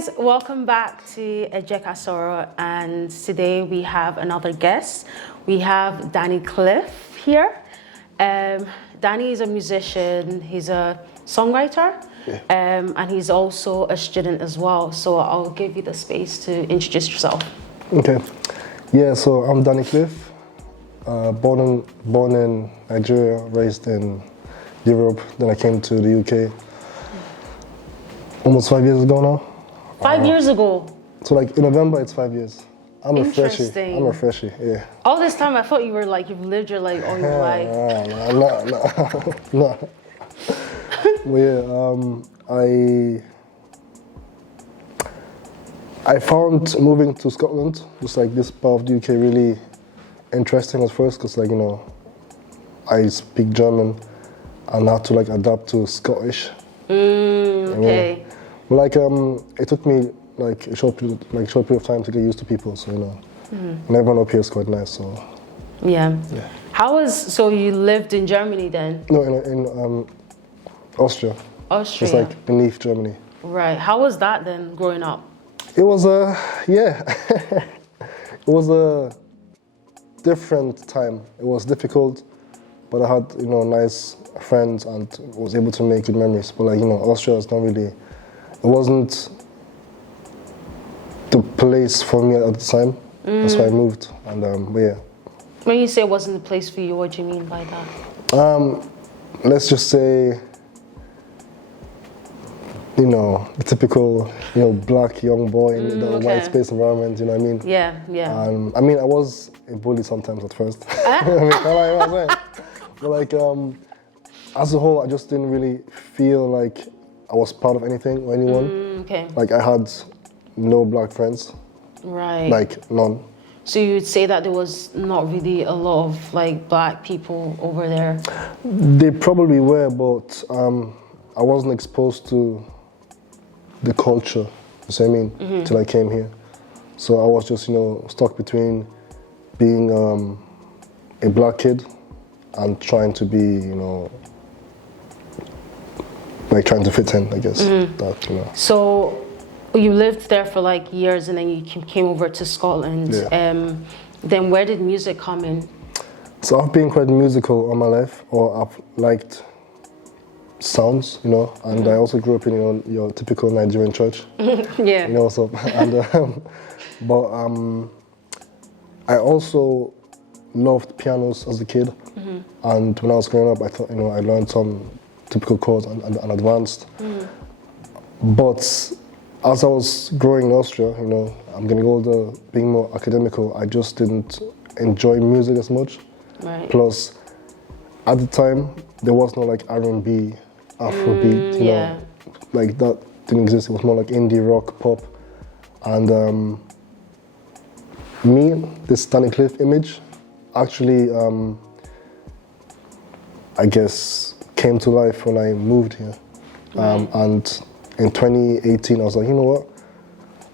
guys, welcome back to JE KA SORO, and today we have another guest. We have Danny Cliff here. Danny is a musician, he's a songwriter, and he's also a student as well. So I'll give you the space to introduce yourself. Okay, yeah, so I'm Danny Cliff, born in Nigeria, raised in Europe, then I came to the UK almost 5 years ago now. 5 years ago? So like in November it's 5 years. I'm a freshie. Interesting. I'm a freshie, yeah. All this time I thought you were like, you've lived your life all your life. No. Well, yeah, I found moving to Scotland, just like this part of the UK, really interesting at first, because like, you know, I speak German and had to like adapt to Scottish. Okay. But like, it took me like a short period of time to get used to people. So you know, and everyone up here is quite nice. So yeah. So you lived in Germany then? No, in Austria. Austria. It's like beneath Germany. Right. How was that then, growing up? It was yeah, it was a different time. It was difficult, but I had, you know, nice friends and was able to make good memories. But like, you know, Austria is not really, it wasn't the place for me at the time. That's why I moved. And but yeah. When you say it wasn't the place for you, what do you mean by that? Let's just say, you know, the typical, you know, black young boy in the white space environment, you know what I mean? Yeah, yeah. I mean, I was a bully sometimes at first. I mean, can't lie, you know what I'm saying? But like, as a whole, I just didn't really feel like I was part of anything or anyone. Okay. Like, I had no black friends. Right. Like, none. So you would say that there was not really a lot of like black people over there? They probably were, but I wasn't exposed to the culture, you see what I mean, till I came here. So I was just, you know, stuck between being a black kid and trying to be, you know, like trying to fit in, I guess. That, you know. So you lived there for like years and then you came over to Scotland. Yeah. Then where did music come in? So I've been quite musical all my life, or I've liked sounds, you know, and I also grew up in, you know, your typical Nigerian church. Yeah. You know, so, and, but I also loved pianos as a kid, and when I was growing up, I thought, you know, I learned some typical chords and advanced. But as I was growing in Austria, you know, I'm getting older, being more academical, I just didn't enjoy music as much. Right. Plus, at the time, there was no like R&B, Afrobeat, you know, like that didn't exist. It was more like indie rock, pop, and me, this Danny Cliff image, actually, I guess, came to life when I moved here. And in 2018, I was like, you know what?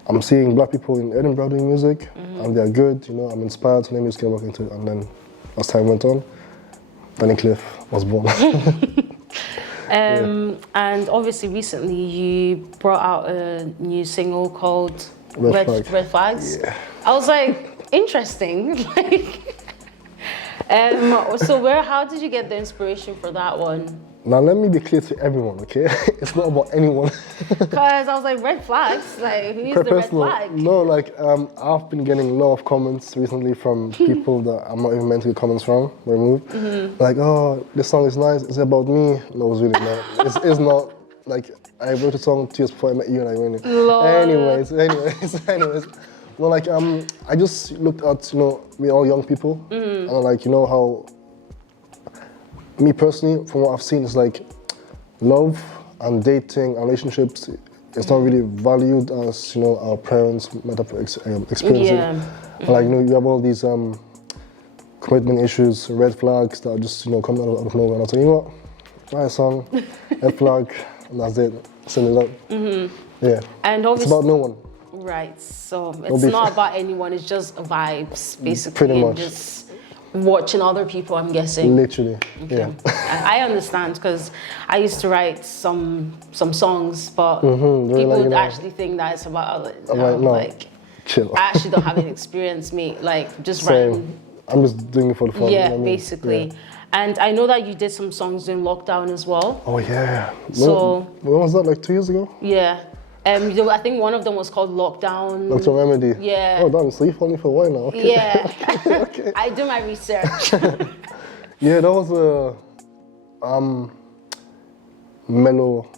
I'm seeing black people in Edinburgh doing music, and they're good, you know, I'm inspired, so let me just get back into it. And then, as time went on, Danny Cliff was born. And obviously recently you brought out a new single called Red Flags. Yeah. I was like, interesting. So how did you get the inspiration for that one? Now let me be clear to everyone, okay? It's not about anyone. Because I was like, red flags? Like, who's the red flag? No, like, I've been getting a lot of comments recently from people that I'm not even meant to get comments from, when I moved. Like, oh, this song is nice, is it about me? No, it's really not. It's not. Like, I wrote a song 2 years before I met you and I went in. Anyways. No, like, I just looked at, you know, we're all young people, and like, you know how, me personally, from what I've seen, it's like love and dating and relationships, it's not really valued as, you know, our parents might have experienced it. And like, you know, you have all these commitment issues, red flags that are just, you know, coming out of nowhere. And I was like, you know what, write a song, red flag, and that's it, send it out. Yeah, and it's about no one. Right, so it's not about anyone, it's just vibes, basically. Pretty much. Just watching other people, I'm guessing. Literally, Okay. yeah. I understand because I used to write some songs, but Really, people like, would you know, actually think that it's about others. I'm like, no, Like, chill. I actually don't have any experience, me, like just Same. writing. I'm just doing it for the fun. Yeah, you know what I mean? basically. Yeah. And I know that you did some songs during lockdown as well. Oh yeah. So- when was that? Like 2 years ago? Yeah. I think one of them was called Lockdown. Dr. Remedy. Yeah. Oh damn, so you followed me for a while now. Okay. Yeah. Okay. I do my research. Yeah, that was a mellow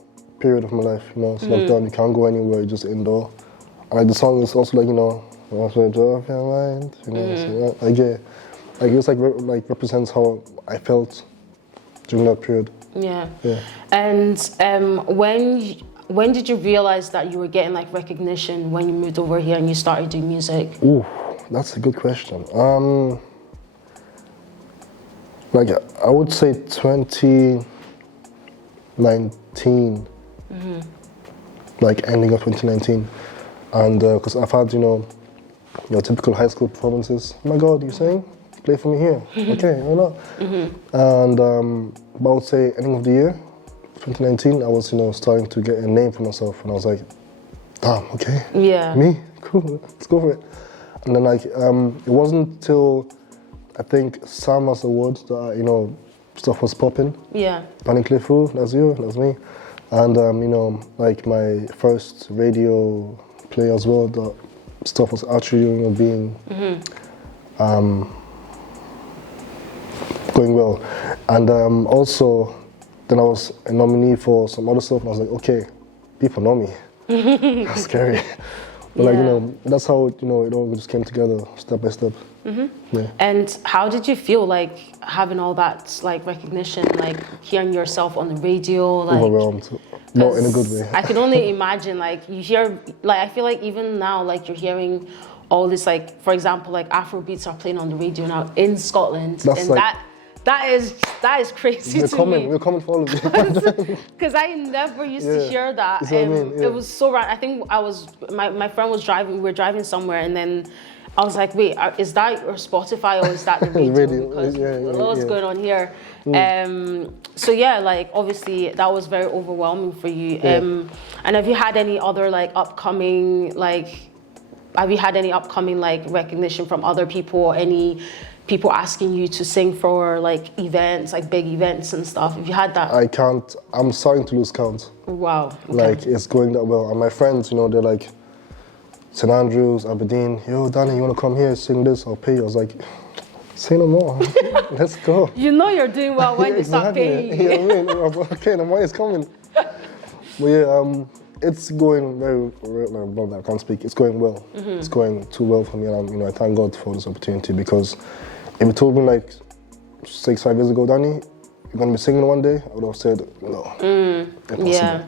period of my life. You know, it's lockdown. You can't go anywhere. You're just indoor. And like the song is also like, you know, once we drop your mind. You know, so, like yeah, like it was like represents how I felt during that period. Yeah. Yeah. And when did you realize that you were getting like recognition when you moved over here and you started doing music? Ooh, that's a good question. Like I would say 2019, like ending of 2019, and because I've had your typical high school performances. Oh my God, you saying? Play for me here. Okay, why not? And but I would say ending of the year, 2019, I was starting to get a name for myself, and I was like, damn, okay, Yeah. me, cool, let's go for it. And then like it wasn't till I think Sama's Awards that stuff was popping. Yeah. Danny Clifford, that's you, that's me. And like my first radio play as well, that stuff was actually being going well. And also then I was a nominee for some other stuff, and I was like, okay, people know me. That's scary. But like that's how it all just came together step by step. Yeah. And how did you feel like having all that like recognition, like hearing yourself on the radio, like Overwhelmed, not in a good way. I can only imagine, like you hear, like I feel like even now, like you're hearing all this, like for example, like Afro beats are playing on the radio now in Scotland, That's and like- that is crazy We're to coming, me. we're coming for all of you. Because I never used to Yeah. hear that. That's what I mean, yeah. It was so right. I think my friend was driving, we were driving somewhere, and then I was like, wait, is that your Spotify or is that the radio? Radio, Because yeah, what's going on here? So yeah, like obviously that was very overwhelming for you. And have you had any other like upcoming recognition from other people, or any people asking you to sing for like events, like big events and stuff? Have you had that? I'm starting to lose count. Wow. Okay. Like it's going that well. And my friends, they're like, St. Andrews, Aberdeen, yo, Danny, you want to come here, sing this, I'll pay you. I was like, say no more, let's go. You know you're doing well when you start paying. You know what I mean? I was like, okay, the money's coming. But yeah, it's going very, I can't speak, it's going well. It's going too well for me, and I thank God for this opportunity, because if you told me like 6-5 years ago, Danny, you're going to be singing one day, I would have said, no, impossible. Yeah.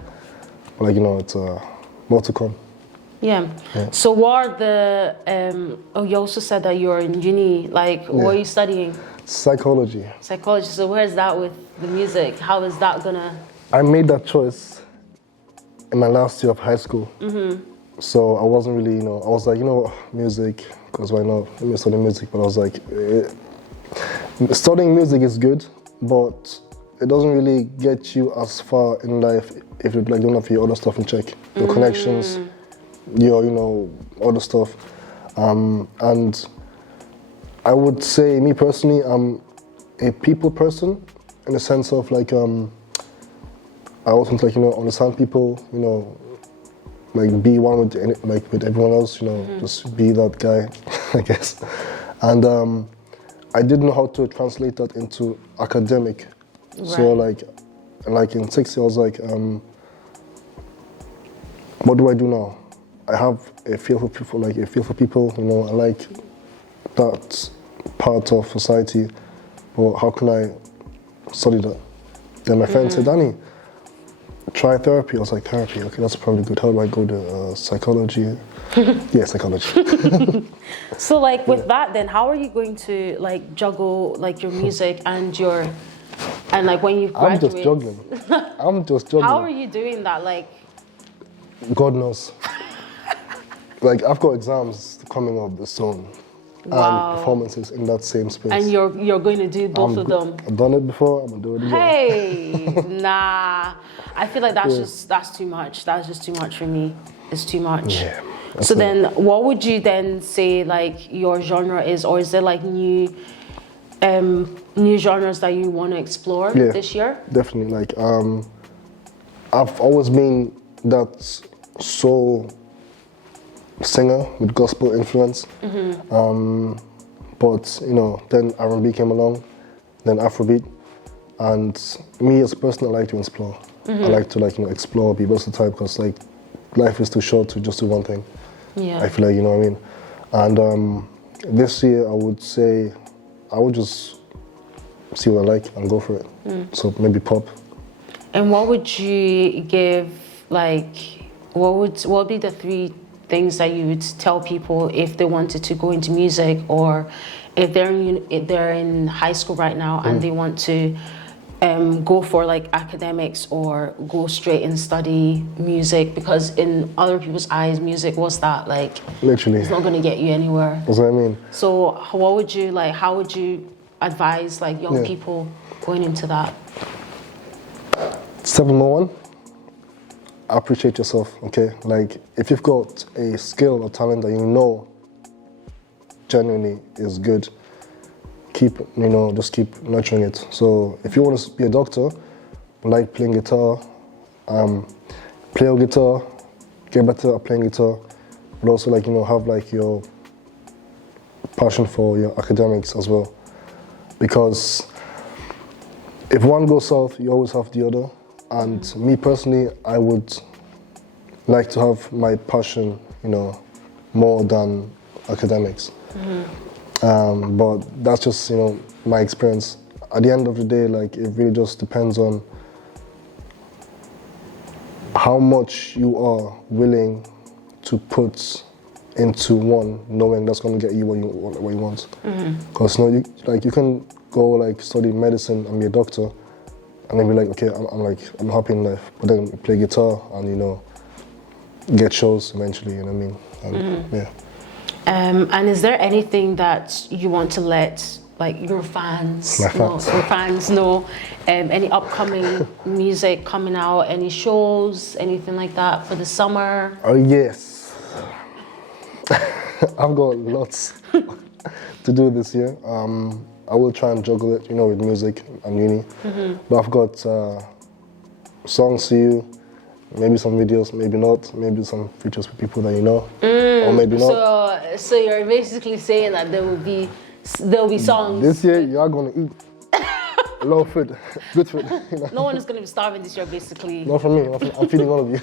But like, it's more to come. Yeah. So what are the, you also said that you're in uni, like what are you studying? Psychology. Psychology. So where's that with the music? How is that gonna? I made that choice in my last year of high school. So I wasn't really, I was like, music, because why not? Let me study music. But I was like, studying music is good, but it doesn't really get you as far in life if you don't have your other stuff in check. Your connections, your, other stuff. And I would say, me personally, I'm a people person, in the sense of like, I also like, understand people, like be one with everyone else, just be that guy, I guess. And I didn't know how to translate that into academic. Right. So like in 6 years, I was like, what do I do now? I have a feel for people, I like that part of society, but how can I study that? Then my friend said, Danny, try therapy. I was like, therapy, okay, that's probably good. How do I go to psychology? Yeah, psychology. So like with that, then how are you going to like juggle like your music and like when you graduate? I'm just juggling. How are you doing that? Like, God knows. Like I've got exams coming up soon. Wow. and performances in that same space. And you're going to do both of them. I've done it before. I'm gonna do it again. Hey, nah. I feel like that's too much. That's just too much for me. It's too much. Yeah. So then, what would you then say like your genre is, or is there like new genres that you want to explore this year? Definitely. Like I've always been that soul singer with gospel influence. But you know, then R&B came along, then Afrobeat, and me as a person, I like to explore. I like to explore, be versatile, because like life is too short to just do one thing. Yeah. I feel like, you know what I mean. And this year, I would say I would just see what I like and go for it. So maybe pop. And what would you give, like, what would be the 3 things that you would tell people if they wanted to go into music, or if they're in high school right now and they want to go for like academics or go straight and study music, because in other people's eyes, music was that like literally it's not going to get you anywhere. That's what I mean. So what would you like? How would you advise like young people going into that? Step number 1. Appreciate yourself, okay? Like, if you've got a skill or talent that you know genuinely is good, just keep nurturing it. So if you want to be a doctor, like playing guitar, play your guitar, get better at playing guitar, but also have like your passion for your academics as well. Because if one goes south, you always have the other. And me personally, I would like to have my passion, more than academics. But that's just, my experience. At the end of the day, like, it really just depends on how much you are willing to put into one, knowing that's going to get you what you want. Because you can go study medicine and be a doctor, and then be like, okay, I'm happy in life. But then play guitar and get shows eventually. You know what I mean? And, yeah. And is there anything that you want to let your fans know? Any upcoming music coming out? Any shows? Anything like that for the summer? Oh yes, I've got lots to do this year. I will try and juggle it, with music and uni. But I've got songs to you, maybe some videos, maybe not, maybe some features with people that you know, or maybe not. So you're basically saying that there will be songs. This year you are going to eat a lot of food, good food. No one is going to be starving this year, basically. Not from me. I'm feeding all of you.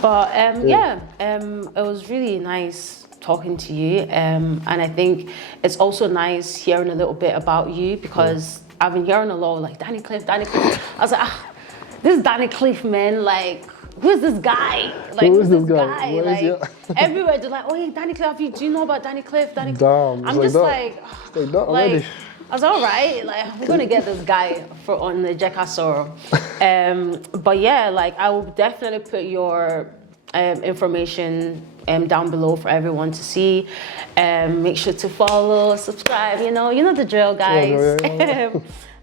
But it was really nice talking to you, and I think it's also nice hearing a little bit about you, because I've been hearing a lot like Danny Cliff. I was like, this is Danny Cliff, man. Like, who's this guy? Like, who's this guy? Like, everywhere they're like, oh, hey, Danny Cliff. Do you know about Danny Cliff? Danny Cliff. Damn, I'm just like, already. I was all right. Like, we're gonna get this guy on the JE KA SORO. But yeah, like, I will definitely put your information down below for everyone to see. Make sure to follow, subscribe. You know the drill, guys. Yeah.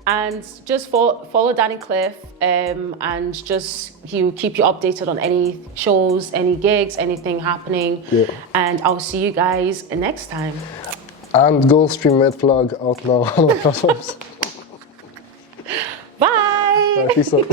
And just follow Danny Cliff, and just he'll keep you updated on any shows, any gigs, anything happening. Yeah. And I'll see you guys next time. And go stream Red Flag out now on our platforms. Bye. Peace out.